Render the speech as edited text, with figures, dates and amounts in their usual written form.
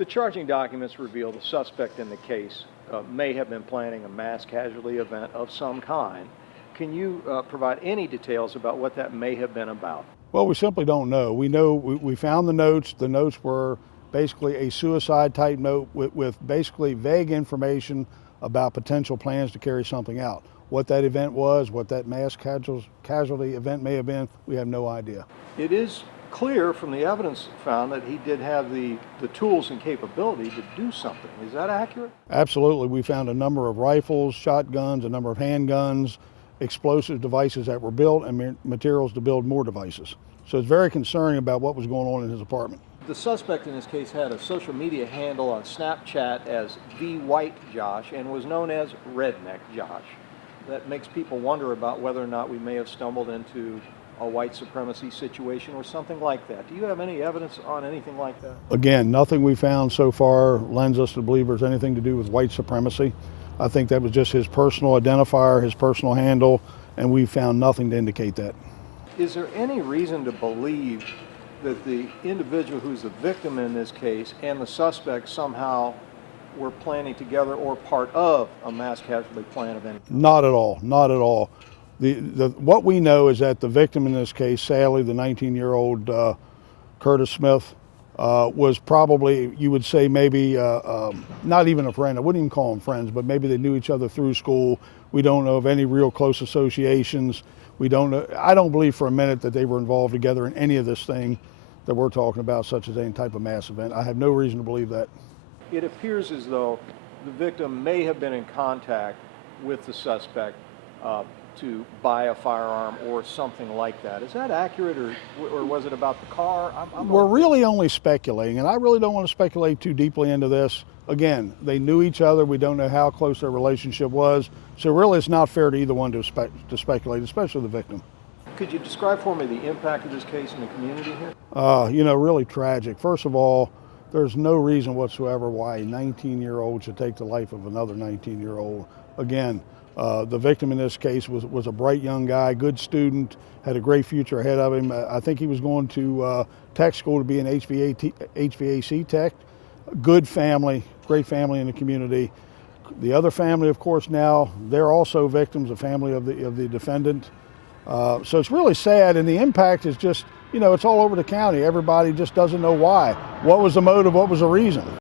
The charging documents reveal the suspect in the case may have been planning a mass casualty event of some kind. Can you provide any details about what that may have been about? Well, we simply don't know. We know we found the notes. The notes were basically a suicide type note with basically vague information about potential plans to carry something out. What that event was, what that mass casualty event may have been, we have no idea. It is clear from the evidence found that he did have the tools and capability to do something. Is that accurate? Absolutely. We found a number of rifles, shotguns, a number of handguns, explosive devices that were built, and materials to build more devices. So it's very concerning about what was going on in his apartment. The suspect in this case had a social media handle on Snapchat as The White Josh and was known as Redneck Josh. That makes people wonder about whether or not we may have stumbled into a white supremacy situation or something like that. Do you have any evidence on anything like that? Again, nothing we found so far lends us to believe there's anything to do with white supremacy. I think that was just his personal identifier, his personal handle, and we found nothing to indicate that. Is there any reason to believe that the individual who's the victim in this case and the suspect somehow were planning together or part of a mass casualty plan of any kind? Not at all, not at all. What we know is that the victim in this case, sadly, the 19-year-old Curtis Smith, was probably, you would say, maybe not even a friend. I wouldn't even call them friends, but maybe they knew each other through school. We don't know of any real close associations. We don't know. I don't believe for a minute that they were involved together in any of this thing that we're talking about, such as any type of mass event. I have no reason to believe that. It appears as though the victim may have been in contact with the suspect to buy a firearm or something like that. Is that accurate, or was it about the car? We're really only speculating, and I really don't want to speculate too deeply into this. Again, they knew each other. We don't know how close their relationship was. So really it's not fair to either one to speculate, especially the victim. Could you describe for me the impact of this case in the community here? Really tragic. First of all, there's no reason whatsoever why a 19-year-old should take the life of another 19-year-old. Again, the victim in this case was a bright young guy, good student, had a great future ahead of him. I think he was going to tech school to be an HVAC tech. Good family, great family in the community. The other family, of course, now, they're also victims, a family of the defendant. So it's really sad, and the impact is just, it's all over the county. Everybody just doesn't know why. What was the motive? What was the reason?